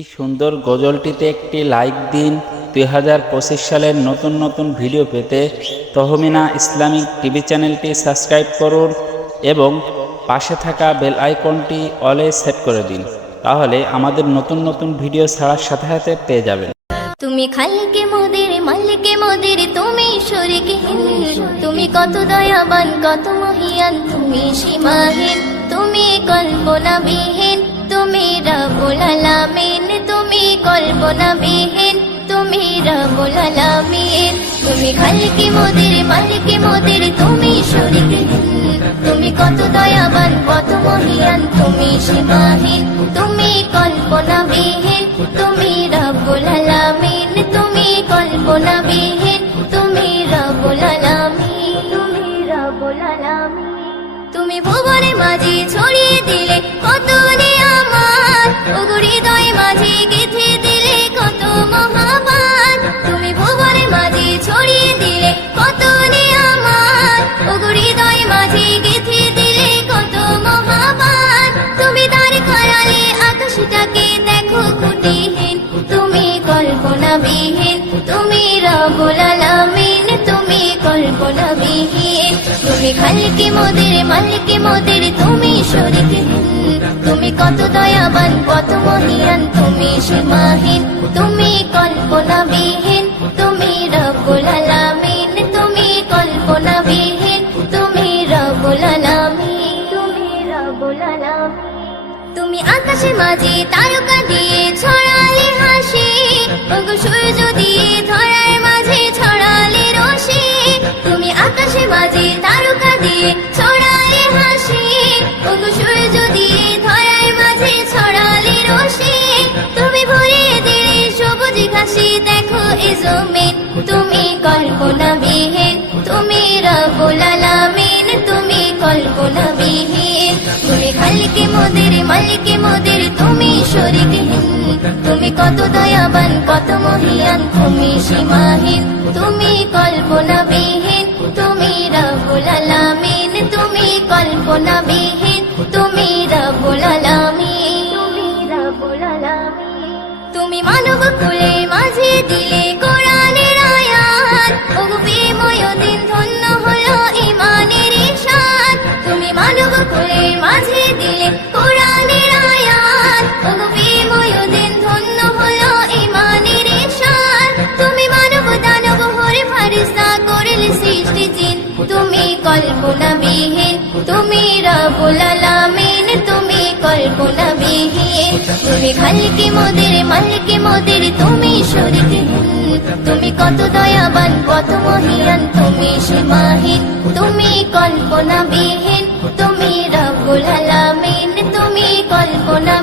এই সুন্দর গজলটিতে একটি লাইক দিন। 2025 সালের নতুন নতুন ভিডিও পেতে তহমিনা ইসলামিক টিভি চ্যানেলটি সাবস্ক্রাইব করুন এবং পাশে থাকা বেল আইকনটি অলে সেট করে দিন, তাহলে আমাদের নতুন নতুন ভিডিও ছাড়ার সাথে সাথে পেয়ে যাবেন। তুমি খালিকে মোদের মালিকে মোদের, তুমি শরীকহীন, তুমি কত দয়াবান কত মহিয়ান, তুমি সীমাহীন, তুমি কল্পনাবিহীন, তুমি রব্বুল আলামিন, তুমি কল্পনাবিহীন, তুমি রব্বুল আলামিন। তুমি খালিকে মোদের মালিকে মোদের, তুমি শরীকহীন, তুমি কত দয়াবান কত মহিয়ান, তুমি সীমাহীন, তুমি কল্পনাবিহীন, তুমি রব্বুল আলামিন, তুমি কল্পনাবিহীন, তুমি রব্বুল আলামিন, তুমি রব্বুল আলামিন। তুমি ভুবনে মাঝে ছড়িয়ে দিলে কত নিয়ামত, ওগো হৃদয় মাঝে গেঁথে দিলে কত মহাবান। তুমি ভুবনে মাঝে ছড়িয়ে দিলে কত নিয়ামত, ওগো হৃদয় মাঝে গেঁথে দিলে কত মহাবান। তুমি তার খায়ালে আকাশটাকে দেখো কুটিহীন, তুমি কল্পনাবিহীন, তুমি রব্বুল আলামিন, তুমি কল্পনাবিহীন। তুমি খালিকে মোদের মালিকে মোদের, তুমি শরীকহীন, তুমি কত দয়াবান কত মহিয়ান, তুমি সীমাহীন, তুমি কল্পনাবিহীন, তুমি রব্বুল আলামিন, তুমি কল্পনাবিহীন, তুমি রব্বুল আলামিন, তুমি রব্বুল আলামিন। তুমি আকাশে মাঝে তারকা দিয়ে ছড়ালে হাসি, ওগো সূর্য দিয়ে ধরার মাঝে ছড়ালে রশি। তুমি আকাশে মাঝে তারকা দিয়ে ছড়ালে হাসি, ওগো সূর্য দিয়ে ধরার মাঝে ছড়ালে রশি। তুমি ভরিয়ে দিলে সবুজ ঘাসে দেখো এ জমিন, তুমি কল্পনাবিহীন, তুমি রব্বুল আলামিন, তুমি কল্পনাবিহীন। তুমি খালিকে মোদের মালিকে মোদের, তুমি শরীকহীন, তুমি কত দয়াবান কত মহিয়ান, তুমি সীমাহীন, তুমি কল্পনাবিহীন, তুমি রব্বুল আলামিন, তুমি কল্পনাবিহীন, তুমি রব্বুল আলামিন, তুমি রব্বুল আলামিন। তুমি মানব কুলে মাঝে দিলে কোরআনের আয়াত, ওগো প্রেমময় দিন ধন্য হলো ঈমানের ইরশাদ। তুমি মানব কুলে মাঝে দিলে কোরআনের আয়াত, ওগো প্রেমময় দিন ধন্য হলো ঈমানের ইরশাদ। তুমি মানব দানব হরে ফারিস্তা করলে সৃষ্টি জিন, তুমি কল্পনাবিহীন, তুমি রব্বুল আলামিন, তুমি কল্পনাবিহীন। তুমি খালিকে মোদের মালিকে মোদের, তুমি শরীকহীন, তুমি কত দয়াবান কত মহিয়ান, তুমি সীমাহীন, তুমি কল্পনাবিহীন, তুমি রব্বুল আলামিন, তুমি কল্পনা